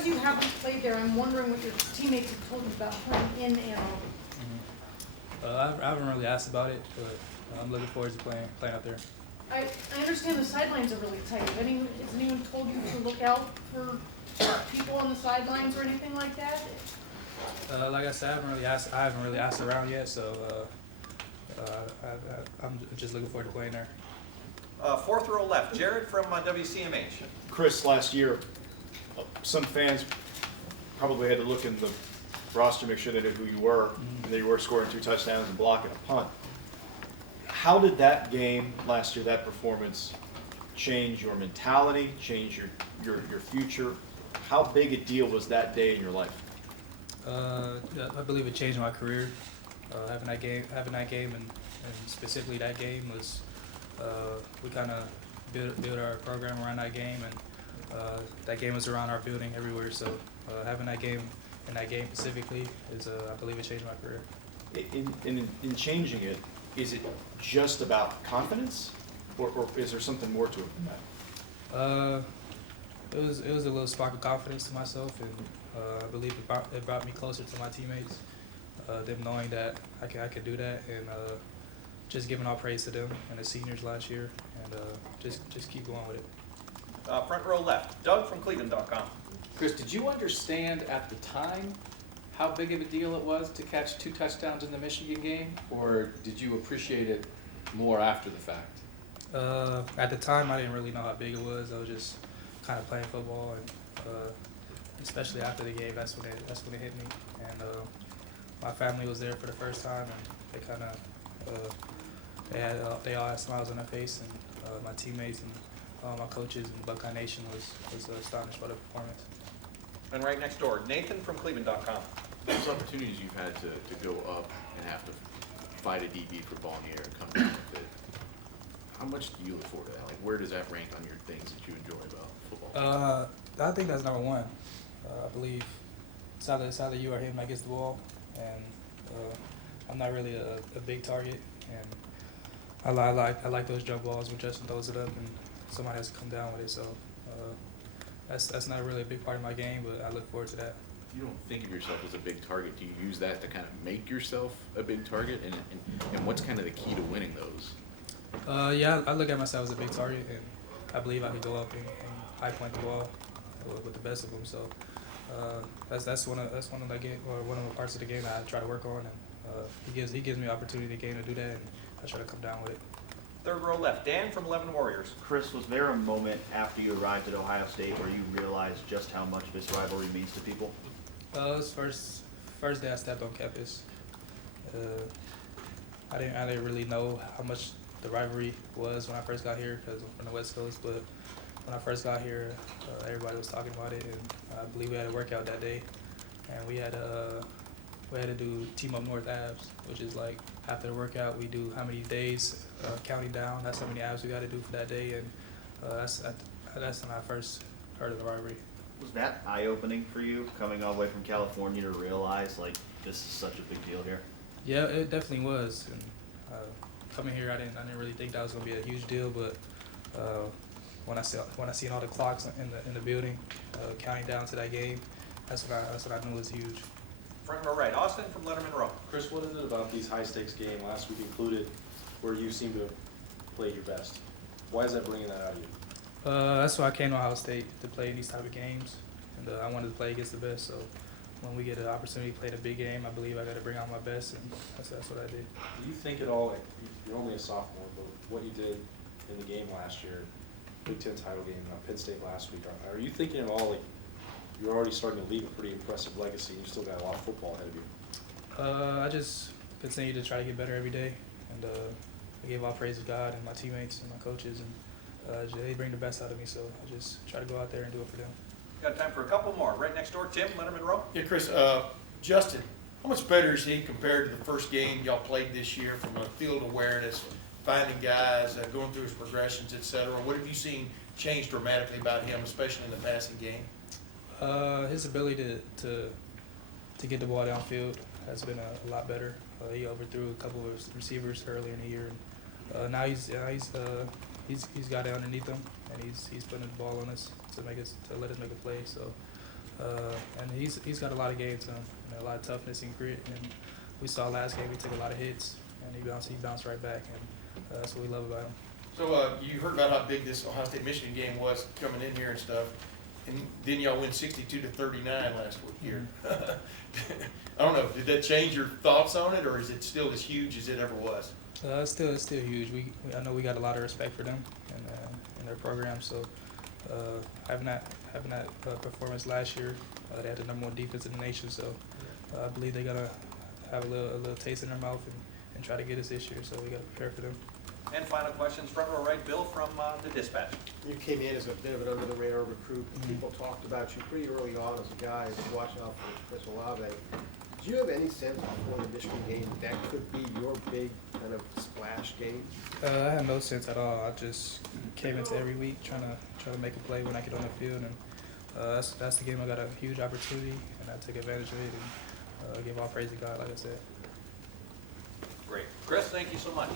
because you haven't played there, I'm wondering what your teammates have told you about playing in Ann Arbor. I haven't really asked about it, but I'm looking forward to playing out there. I understand the sidelines are really tight. Has anyone told you to look out for people on the sidelines or anything like that? Like I said, I haven't really asked around yet, so I'm just looking forward to playing there. Fourth row left, Jared from WCMH. Chris, last year, some fans probably had to look in the roster, make sure they knew who you were, and that you were scoring 2 touchdowns and blocking a punt. How did that game last year, that performance, change your mentality, change your future? How big a deal was that day in your life? I believe it changed my career. Having that game, and specifically that game was we kind of built our program around that game, and that game was around our building everywhere. So having that game and that game specifically is, I believe, it changed my career. In changing it, is it just about confidence, or is there something more to it than that? It was a little spark of confidence to myself, and I believe it brought me closer to my teammates. Them knowing that I could do that, and just giving all praise to them and the seniors last year, and just keep going with it. Front row left, Doug from Cleveland.com. Chris, did you understand at the time how big of a deal it was to catch 2 touchdowns in the Michigan game, or did you appreciate it more after the fact? At the time, I didn't really know how big it was. I was just kind of playing football, and especially after the game, that's when it hit me. And my family was there for the first time, and they kind of they all had smiles on their face, and my teammates and my coaches and Buckeye Nation was astonished by the performance. And right next door, Nathan from Cleveland.com. Those opportunities you've had to go up and have to fight a DB for ball in the air and come down with it, how much do you look forward to that? Like, where does that rank on your things that you enjoy about football? I think that's number one. I believe it's either you or him that gets the ball, and I'm not really a big target, and I like those jump balls when Justin throws it up and somebody has to come down with it. So that's not really a big part of my game, but I look forward to that. You don't think of yourself as a big target. Do you use that to kind of make yourself a big target? And what's kind of the key to winning those? Yeah, I look at myself as a big target, and I believe I could go up and high point the ball with the best of them. So that's one of the game, or one of the parts of the game that I try to work on, and he gives me the opportunity to do that, and I try to come down with it. Third row left, Dan from 11 Warriors. Chris, was there a moment after you arrived at Ohio State where you realized just how much this rivalry means to people? It was first day I stepped on campus. I didn't really know how much the rivalry was when I first got here, because I'm from the West Coast. But when I first got here, everybody was talking about it, and I believe we had a workout that day, and we had to do Team Up North abs, which is like after the workout we do how many days counting down. That's how many abs we got to do for that day, and that's when I first heard of the rivalry. Was that eye-opening for you, coming all the way from California, to realize, like, this is such a big deal here? Yeah, it definitely was. And coming here, I didn't really think that was gonna be a huge deal. But when I seen all the clocks in the building, counting down to that game, that's what I knew was huge. Front row right, Austin from Letterman Row. Chris, what is it about these high-stakes games, last week included, where you seem to play your best? Why is that bringing that out of you? That's why I came to Ohio State, to play in these type of games, and I wanted to play against the best. So when we get an opportunity to play the big game, I believe I got to bring out my best, and that's what I did. Do you think at all, like, you're only a sophomore, but what you did in the game last year, Big Ten title game, Penn State last week, are you thinking at all, like, you're already starting to leave a pretty impressive legacy, and you still got a lot of football ahead of you? I just continue to try to get better every day, and I give all praise to God and my teammates and my coaches, and they bring the best out of me, so I just try to go out there and do it for them. Got time for a couple more. Right next door, Tim, Letterman Row. Yeah, Chris, Justin, how much better is he compared to the first game y'all played this year from a field awareness, finding guys, going through his progressions, et cetera? What have you seen change dramatically about him, especially in the passing game? His ability to get the ball downfield has been a lot better. He overthrew a couple of receivers earlier in the year, and now he's got it underneath him, and he's putting the ball on us to let us make a play. So And he's got a lot of games, a lot of toughness and grit. And we saw last game, he took a lot of hits, and he bounced right back. And that's what we love about him. So, you heard about how big this Ohio State-Michigan game was coming in here and stuff, and then y'all win 62-39 last year. I don't know, did that change your thoughts on it, or is it still as huge as it ever was? It's still huge. I know we got a lot of respect for them and their program. So having that performance last year, they had the #1 defense in the nation. So I believe they're gonna have a little taste in their mouth and try to get us this year. So we got to prepare for them. And final questions, front row right, Bill from the Dispatch. You came in as a bit of an under-the-radar recruit. People talked about you pretty early on as a guy watching out for Chris Olave. Did you have any sense before the Michigan game that could be your big kind of splash game? I had no sense at all. I just came into every week trying to make a play when I get on the field, and that's the game I got a huge opportunity, and I took advantage of it and give all praise to God, like I said. Great. Chris, thank you so much.